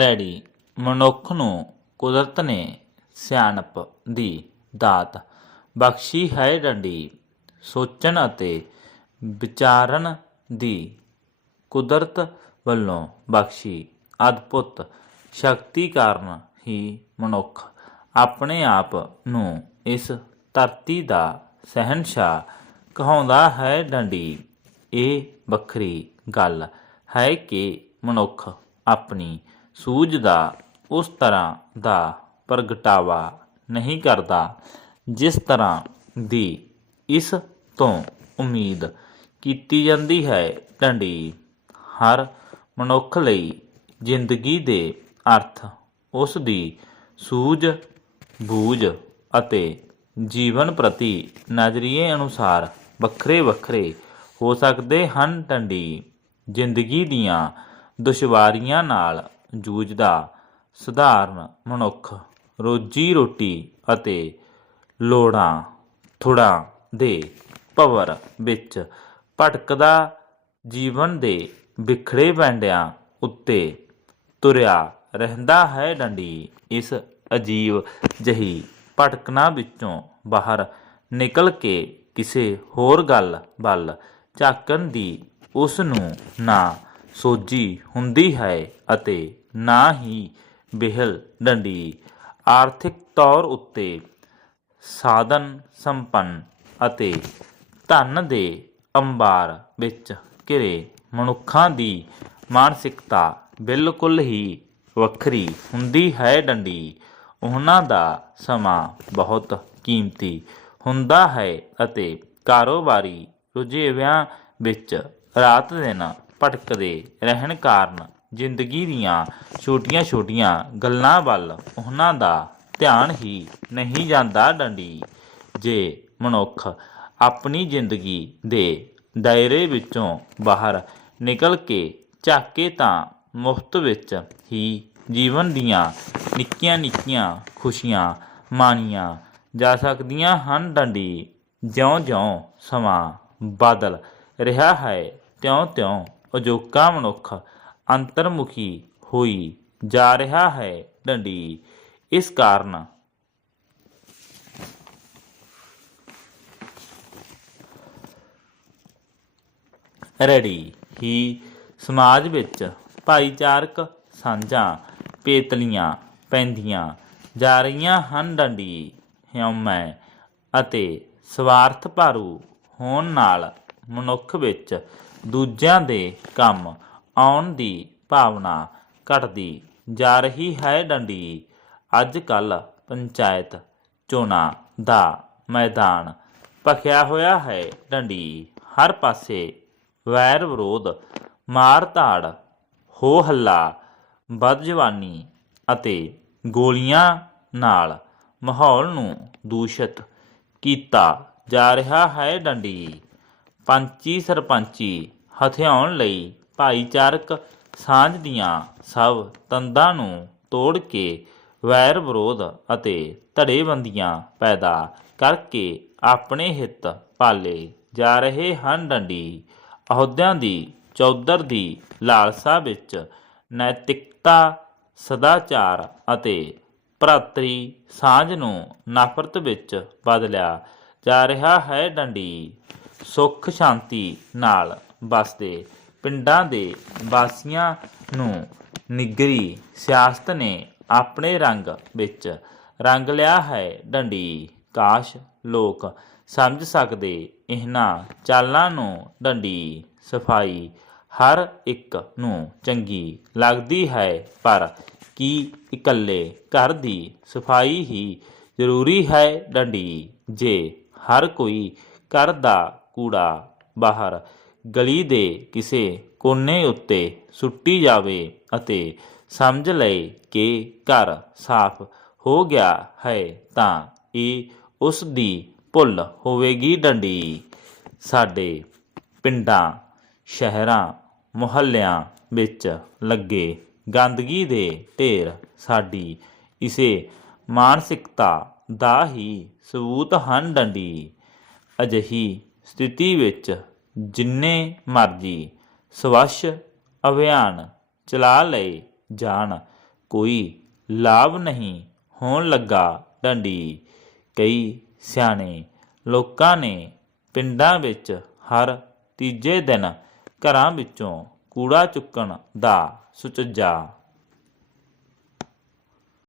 Ready. ਮਨੁੱਖ ਨੂੰ ਕੁਦਰਤ ਨੇ ਸਿਆਣਪ ਦੀ ਦਾਤ ਬਖਸ਼ੀ ਹੈ ਡੰਡੀ। ਸੋਚਣ ਅਤੇ ਵਿਚਾਰਨ ਦੀ ਕੁਦਰਤ ਵੱਲੋਂ ਬਖਸ਼ੀ ਅਦਭੁਤ ਸ਼ਕਤੀ ਕਾਰਨ ਹੀ ਮਨੁੱਖ ਆਪਣੇ ਆਪ ਨੂੰ ਇਸ ਧਰਤੀ ਦਾ ਸਹਿਨਸ਼ਾਹ ਕਹਾਉਂਦਾ ਹੈ ਡੰਡੀ। ਇਹ ਵੱਖਰੀ ਗੱਲ ਹੈ ਕਿ ਮਨੁੱਖ ਆਪਣੀ ਸੂਝ ਦਾ, ਉਸ ਤਰ੍ਹਾਂ ਦਾ ਪ੍ਰਗਟਾਵਾ ਨਹੀਂ ਕਰਦਾ, ਜਿਸ ਤਰ੍ਹਾਂ ਦੀ ਇਸ ਤੋਂ ਉਮੀਦ ਕੀਤੀ ਜਾਂਦੀ ਹੈ। ਢੰਡੀ ਹਰ ਮਨੁੱਖ ਲਈ ਜ਼ਿੰਦਗੀ ਦੇ ਅਰਥ ਉਸ ਦੀ ਸੂਝ, ਬੂਝ ਅਤੇ ਜੀਵਨ ਪ੍ਰਤੀ ਨਜ਼ਰੀਏ ਅਨੁਸਾਰ ਵੱਖਰੇ ਵੱਖਰੇ ਹੋ ਸਕਦੇ ਹਨ। ਢੰਡੀ ਜ਼ਿੰਦਗੀ ਦੀਆਂ ਦੁਸ਼ਵਾਰੀਆਂ ਨਾਲ ਜੂਝਦਾ ਸਧਾਰਨ ਮਨੁੱਖ ਰੋਜੀ ਰੋਟੀ ਅਤੇ ਲੋੜਾਂ ਥੁੜਾਂ ਦੇ ਭਵਰ ਵਿੱਚ ਭਟਕਦਾ ਜੀਵਨ ਦੇ ਵਿਖੜੇ ਪੈਂਡਿਆਂ ਉੱਤੇ ਤੁਰਿਆ ਰਹਿੰਦਾ ਹੈ ਡੰਡੀ। ਇਸ ਅਜੀਬ ਜਹੀ ਭਟਕਣਾ ਵਿੱਚੋਂ ਬਾਹਰ ਨਿਕਲ ਕੇ ਕਿਸੇ ਹੋਰ ਗੱਲ ਵੱਲ ਝਾਕਣ ਦੀ ਉਸ ਨੂੰ ਨਾ ਸੋਜੀ ਹੁੰਦੀ ਹੈ ਅਤੇ ਨਾ ਹੀ ਬਿਹਲ ਡੰਡੀ। ਆਰਥਿਕ ਤੌਰ ਉੱਤੇ ਸਾਧਨ ਸੰਪੰਨ ਅਤੇ ਧਨ ਦੇ ਅੰਬਾਰ ਵਿੱਚ ਘਿਰੇ ਮਨੁੱਖਾਂ ਦੀ ਮਾਨਸਿਕਤਾ ਬਿਲਕੁਲ ਹੀ ਵੱਖਰੀ ਹੁੰਦੀ ਹੈ ਡੰਡੀ। ਉਹਨਾਂ ਦਾ ਸਮਾਂ ਬਹੁਤ ਕੀਮਤੀ ਹੁੰਦਾ ਹੈ ਅਤੇ ਕਾਰੋਬਾਰੀ ਰੁਝੇਵਿਆਂ ਵਿੱਚ ਰਾਤ ਦਿਨ ਭਟਕਦੇ ਰਹਿਣ ਕਾਰਨ ਜ਼ਿੰਦਗੀ ਦੀਆਂ ਛੋਟੀਆਂ-ਛੋਟੀਆਂ ਗੱਲਾਂ ਵੱਲ ਉਹਨਾਂ ਦਾ ਧਿਆਨ ਹੀ ਨਹੀਂ ਜਾਂਦਾ ਡੰਡੀ। ਜੇ ਮਨੁੱਖ ਆਪਣੀ ਜ਼ਿੰਦਗੀ ਦੇ ਦਾਇਰੇ ਵਿੱਚੋਂ ਬਾਹਰ ਨਿਕਲ ਕੇ ਝਾਕੇ ਤਾਂ ਮੁਫਤ ਵਿੱਚ ਹੀ ਜੀਵਨ ਦੀਆਂ ਨਿੱਕੀਆਂ-ਨਿੱਕੀਆਂ ਖੁਸ਼ੀਆਂ ਮਾਣੀਆਂ ਜਾ ਸਕਦੀਆਂ ਹਨ ਡੰਡੀ। ਜਿਉਂ-ਜਿਉਂ ਸਮਾਂ ਬਦਲ ਰਿਹਾ ਹੈ, ਤਿਉਂ-ਤਿਉਂ ਅਜੋਕਾ ਮਨੁੱਖ ਅੰਤਰਮੁਖੀ ਹੋਈ ਜਾ ਰਿਹਾ ਹੈ ਡੰਡੀ, ਇਸ ਕਾਰਨ ਰੜੀ ਹੀ ਸਮਾਜ ਵਿੱਚ ਭਾਈਚਾਰਕ ਸਾਂਝਾਂ ਪੇਤਲੀਆਂ ਪੈਂਦੀਆਂ ਜਾ ਰਹੀਆਂ ਹਨ ਡੰਡੀ, ਹਿਉਮੈ ਅਤੇ ਸਵਾਰਥ ਭਾਰੂ ਹੋਣ ਨਾਲ ਮਨੁੱਖ ਵਿੱਚ ਦੂਜਿਆਂ ਦੇ ਕੰਮ ਆਉਣ ਦੀ ਭਾਵਨਾ ਘਟਦੀ ਜਾ ਰਹੀ ਹੈ ਡੰਡੀ। ਅੱਜ ਕੱਲ ਪੰਚਾਇਤ ਚੋਣਾਂ ਦਾ ਮੈਦਾਨ ਭਖਿਆ ਹੋਇਆ ਹੈ ਡੰਡੀ। ਹਰ ਪਾਸੇ ਵੈਰ ਵਿਰੋਧ ਮਾਰ ਧਾੜ ਹੋ ਹੱਲਾ ਬਦਜਵਾਨੀ ਅਤੇ ਗੋਲੀਆਂ ਨਾਲ ਮਾਹੌਲ ਨੂੰ ਦੂਸ਼ਿਤ ਕੀਤਾ ਜਾ ਰਿਹਾ ਹੈ ਡੰਡੀ। ਪੰਚੀ ਸਰਪੰਚੀ ਹਥਿਆਉਣ ਲਈ ਭਾਈਚਾਰਕ ਸਾਂਝ ਦੀਆਂ ਸਭ ਤੰਦਾਂ ਨੂੰ ਤੋੜ ਕੇ ਵੈਰ ਵਿਰੋਧ ਅਤੇ ਧੜੇਬੰਦੀਆਂ ਪੈਦਾ ਕਰਕੇ ਆਪਣੇ ਹਿੱਤ ਪਾਲੇ ਜਾ ਰਹੇ ਹਨ ਡੰਡੀ। ਅਹੁਦਿਆਂ ਦੀ ਚੌਧਰ ਦੀ ਲਾਲਸਾ ਵਿੱਚ ਨੈਤਿਕਤਾ, ਸਦਾਚਾਰ ਅਤੇ ਭਰਾਤਰੀ ਸਾਂਝ ਨੂੰ ਨਫ਼ਰਤ ਵਿੱਚ ਬਦਲਿਆ ਜਾ ਰਿਹਾ ਹੈ ਡੰਡੀ। ਸੁੱਖ ਸ਼ਾਂਤੀ ਨਾਲ ਬਸਦੇ ਪਿੰਡਾਂ ਦੇ ਵਾਸੀਆਂ ਨੂੰ ਨਿਗਰੀ ਸਿਆਸਤ ਨੇ ਆਪਣੇ ਰੰਗ ਵਿੱਚ ਰੰਗ ਲਿਆ ਹੈ ਡੰਡੀ। ਕਾਸ਼ ਲੋਕ ਸਮਝ ਸਕਦੇ ਇਹਨਾਂ ਚਾਲਾਂ ਨੂੰ ਡੰਡੀ। ਸਫ਼ਾਈ ਹਰ ਇੱਕ ਨੂੰ ਚੰਗੀ ਲੱਗਦੀ ਹੈ, ਪਰ ਕੀ ਇਕੱਲੇ ਘਰ ਦੀ ਸਫ਼ਾਈ ਹੀ ਜ਼ਰੂਰੀ ਹੈ ਡੰਡੀ? ਜੇ ਹਰ ਕੋਈ ਘਰ ਦਾ ਕੂੜਾ ਬਾਹਰ, ਗਲੀ ਦੇ ਕਿਸੇ ਕੋਨੇ ਉੱਤੇ ਸੁੱਟੀ ਜਾਵੇ ਅਤੇ ਸਮਝ ਲਏ ਕਿ ਘਰ ਸਾਫ਼ ਹੋ ਗਿਆ ਹੈ ਤਾਂ ਇਹ ਉਸ ਦੀ ਭੁੱਲ ਹੋਵੇਗੀ ਡੰਡੀ। ਸਾਡੇ ਪਿੰਡਾਂ, ਸ਼ਹਿਰਾਂ, ਮੁਹੱਲਿਆਂ ਵਿੱਚ ਲੱਗੇ ਗੰਦਗੀ ਦੇ ਢੇਰ ਸਾਡੀ ਇਸੇ ਮਾਨਸਿਕਤਾ ਦਾ ਹੀ ਸਬੂਤ ਹਨ ਡੰਡੀ। ਅਜਿਹੀ ਸਥਿਤੀ ਵਿੱਚ ਜਿੰਨੇ ਮਰਜ਼ੀ ਸਵੱਛ ਅਭਿਆਨ ਚਲਾ ਲਏ ਜਾਣ, ਕੋਈ ਲਾਭ ਨਹੀਂ ਹੋਣ ਲੱਗਾ ਡੰਡੀ। ਕਈ ਸਿਆਣੇ ਲੋਕਾਂ ਨੇ ਪਿੰਡਾਂ ਵਿੱਚ ਹਰ ਤੀਜੇ ਦਿਨ ਘਰਾਂ ਵਿੱਚੋਂ ਕੂੜਾ ਚੁੱਕਣ ਦਾ ਸੁਚੱਜਾ